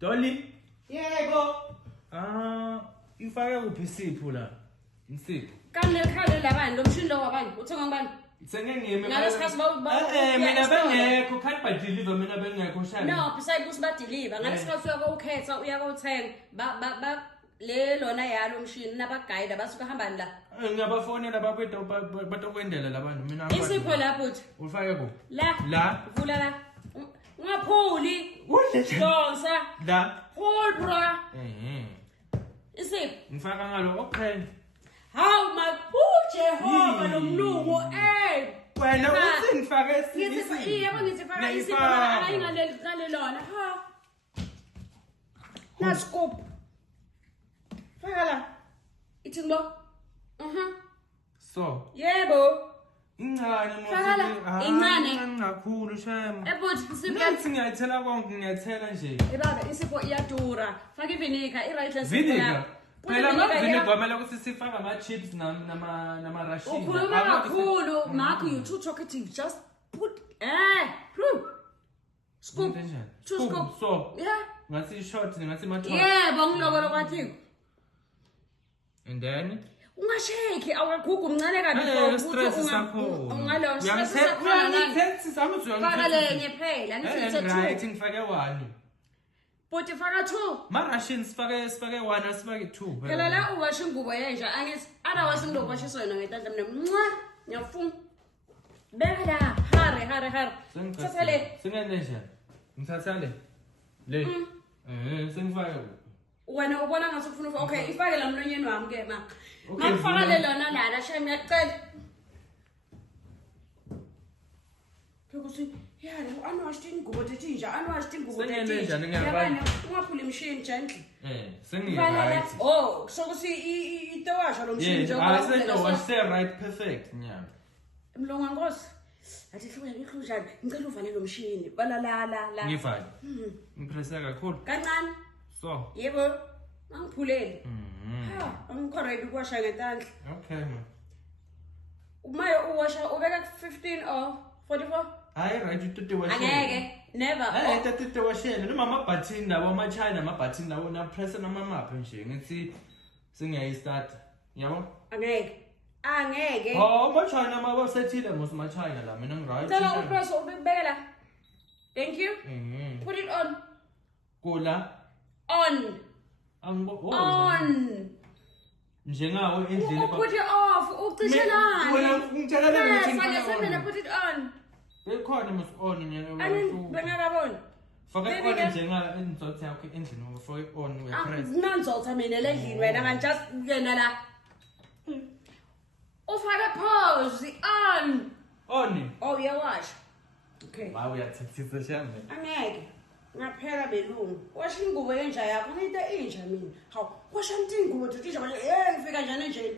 Dolly? Yebo. Ifake kuphi isipho la? Isipho. Kamlekhale labani lo mshini lo wabani? Uthenga ngubani? Sengengime. Ngalesikhathi mina bengekho, can't buy deliver mina bengekho shame. No, besides ukuthi ba deliver. Ngalesikhathi uyakukhetha, uyakuthenga. Ba le lona yalo mshini nabaguide abasuka hamba la. Ngiyabafonela batokwendela labantu mina. Isipho la futhi. Ufake kuphi? La. Vula la. Ungaphuli. Donsa. La. Hold bra. Isipho. Ngifaka ngalo okay. Hawu Jehova lo mlungu wena uthi ngifake isipho. Yebo ngithi faka isipho ayingaleli lona. Ha. Na scoop. Faka la. Ithi ngo. So. Yebo. Incane incane kakhulu shem. Ebuthi isipho ngathi ngiyayithela konke ngiyathela nje. Baba isipho iyadura. Faka ivinegar, i-rightless vinegar. Phela mavini kwamele ukuthi sifaka ama chips nama rashid. Ukhuluma kakhulu, Mark, you too talkative. Just put scoop. Two scoop. So. Yeah. Ngathi short, ngathi ma. Yebo ngilokolo kwathi. And then ungashake awugugu mncane kabi stress sakho. Ungalo stress sakho nani? Faka lenye phela, ngithi right ngifake 1. But faka 2. Marashin sifake 1 asifake 2. Phela la uwasha ingubo yenja angithi otherwise ngilowasha yona ngetandla mina. Ngiyafuna. Beka la, hare. Thatha le. Singene nje. Ngithatha le. Le. Sengifake. Wena ubona ngathi ufuna okay ifake la mlonyeni wami ke ma. Ngifaka le lona lana shame ngiyacela. Phekuthi yale anwashini ingubo tethinja anwashini ingubo tethinja. Yabani ungaphula imshini gentle. Right. Oh so kuthi itowasha lo mshini njengoba. I said wash right perfect nya. Mlonga Nkosi. Athi ihlujani ngicela uvale lo mshini balalala. Ngivale. Ngipressa kakhulu. Kancane. So. Yebo. Angiphulele. Angikhorebi ukuwasha ngetandla. Okay ma. Umaye uwasha ubeka 15 or 44? Hayi right utete washe. Angeke, never. Utete washele noma ama button lawo ama China ama button lawo na press noma maphi nje ngithi singiyayistart. Yabo? Angeke. Ama China mabasethile ngosima China la mina ngi-right. Cela upress ubekela la. Thank you. Put it on. Kula. On. On. Njengawe endlini put it off. Ucishelani? Wena ngitshela ukuthi ngiyafuna put it on. Bekhona mos on nyeke wethu. Bengakaboni. Faka on njenga inzotha yakho endlini ufake on uyapress. Nanzotha mina le endlini wena manje just yena la. Ufake pause on. On. Oh uyawasha. Okay. Wow uyathithisa shambe. Angeke. Ngaphela belungu. Washa ingubo yenja yakho into inja mina. Hawu, washa ingubo tethinja manje ngifika njani nje.